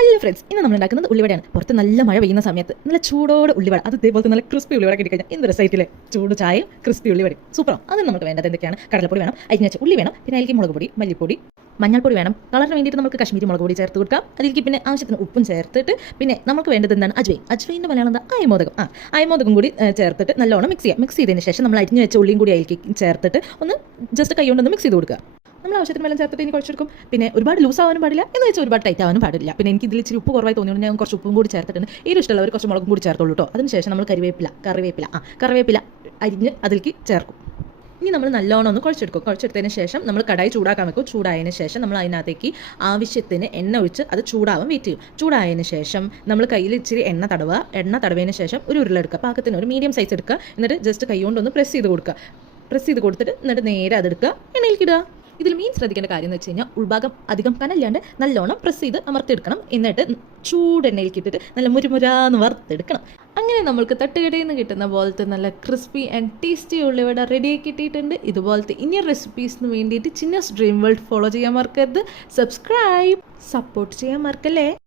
Hello friends, ഇന്ന് നമ്മൾ ഉണ്ടാക്കുന്നത് ഉള്ളിവടയാണ്. പുറത്ത് നല്ല മഴ പെയ്യുന്ന സമയത്ത് നല്ല ചൂടോടെ ഉള്ളിവട, അത് ഇതേപോലത്തെ നല്ല ക്രിസ്പി ഉള്ളിവട കിട്ടിക്കഴിഞ്ഞാൽ എന്ത് രസമായിട്ടില്ലേ. ചൂട് ചായയും ക്രിസ്പി ഉള്ളിവടയും സൂപ്പറാണ്. അതിന് നമുക്ക് വേണ്ടത് എന്തൊക്കെയാണ്? കടലപ്പൊടി വേണം, അരിഞ്ഞ ഉള്ളി വേണം, പിന്നെ അതിലേക്ക് മുളക് പൊടി, മല്ലിപ്പൊടി, മഞ്ഞൾപ്പൊടി വേണം. കളറിന് വേണ്ടിയിട്ട് നമുക്ക് കശ്മീരി മുളക് പൊടി ചേർത്ത് കൊടുക്കാം. അതിലേക്ക് പിന്നെ ആവശ്യത്തിന് ഉപ്പും ചേർത്തിട്ട് പിന്നെ നമുക്ക് വേണ്ടത് എന്താണ്? അജ്വൈൻ്റെ മലയാളം എന്താ? അയമോദകം കൂടി ചേർത്തിട്ട് നല്ലോണം മിക്സ് ചെയ്തതിന് ശേഷം നമ്മൾ അരിഞ്ഞ് വെച്ച ഉള്ളിയും കൂടി അതിലേക്ക് ചേർത്തിട്ട് ഒന്ന് ജസ്റ്റ് കൈ കൊണ്ടൊന്ന് മിക്സ് ചെയ്ത് കൊടുക്കുക. നമ്മൾ ആവശ്യത്തിന് വെള്ളം ചേർത്തിട്ട് ഇനി കുഴച്ചെടുക്കും. പിന്നെ ഒരുപാട് ലൂസ് ആവാനും പാടില്ല, എന്ന് വെച്ചാൽ ഒരുപാട് ടൈറ്റ് ആവാനും പാടില്ല. പിന്നെ എനിക്ക് ഇതിൽ ഇച്ചിരി ഉപ്പ് കുറവായി തോന്നിയുകൊണ്ട് ഞാൻ കുറച്ച് ഉപ്പും കൂടി ചേർത്തിട്ടുണ്ട്. ഇഷ്ടമുള്ളവർ കുറച്ച് മുളകും കൂടി ചേർത്തോളൂ കേട്ടോ. അതിനുശേഷം നമ്മൾ കറിവേപ്പില അരിഞ്ഞ് അതിലേക്ക് ചേർക്കും. ഇനി നമ്മൾ നല്ലോണം ഒന്ന് കുഴച്ചെടുത്തതിന് ശേഷം നമ്മൾ കടായി ചൂടാക്കാൻ വെക്കും. ചൂടായതിന് ശേഷം നമ്മൾ അതിനകത്തേക്ക് ആവശ്യത്തിന് എണ്ണ ഒഴിച്ച് അത് ചൂടാവാൻ വെയിറ്റ് ചെയ്യും. ചൂടായതിന് ശേഷം നമ്മൾ കയ്യിൽ ഇച്ചിരി എണ്ണ തടവിയതിന് ശേഷം ഒരു ഉരുളെടുക്കുക, പാകത്തിന് ഒരു മീഡിയം സൈസ് എടുക്കുക. എന്നിട്ട് ജസ്റ്റ് കൈ കൊണ്ടൊന്ന് പ്രസ് ചെയ്ത് കൊടുത്തിട്ട് എന്നിട്ട് നേരെ അതെടുക്കുക, എണ്ണയിലേക്ക് ഇടുക. ഇതിൽ മീൻ ശ്രദ്ധിക്കേണ്ട കാര്യം എന്ന് വെച്ച് കഴിഞ്ഞാൽ ഉൾഭാഗം അധികം കനല്ലാണ്ട് നല്ലോണം പ്രസ് ചെയ്ത് അമർത്തെടുക്കണം. എന്നിട്ട് ചൂടെണ്ണയിലേക്ക് ഇട്ടിട്ട് നല്ല മുരുമുരാന്ന് വറുത്തെടുക്കണം. അങ്ങനെ നമ്മൾക്ക് തട്ടുകടയിൽ നിന്ന് കിട്ടുന്ന പോലത്തെ നല്ല ക്രിസ്പി ആൻഡ് ടേസ്റ്റി ഉള്ളിവട റെഡിയാക്കി കിട്ടിയിട്ടുണ്ട്. ഇതുപോലത്തെ ഇനി റെസിപ്പീസിന് വേണ്ടിയിട്ട് ചിന്നസ് ഡ്രീം വേൾഡ് ഫോളോ ചെയ്യാൻ മറക്കരുത്. സബ്സ്ക്രൈബ്, സപ്പോർട്ട് ചെയ്യാൻ മറക്കല്ലേ.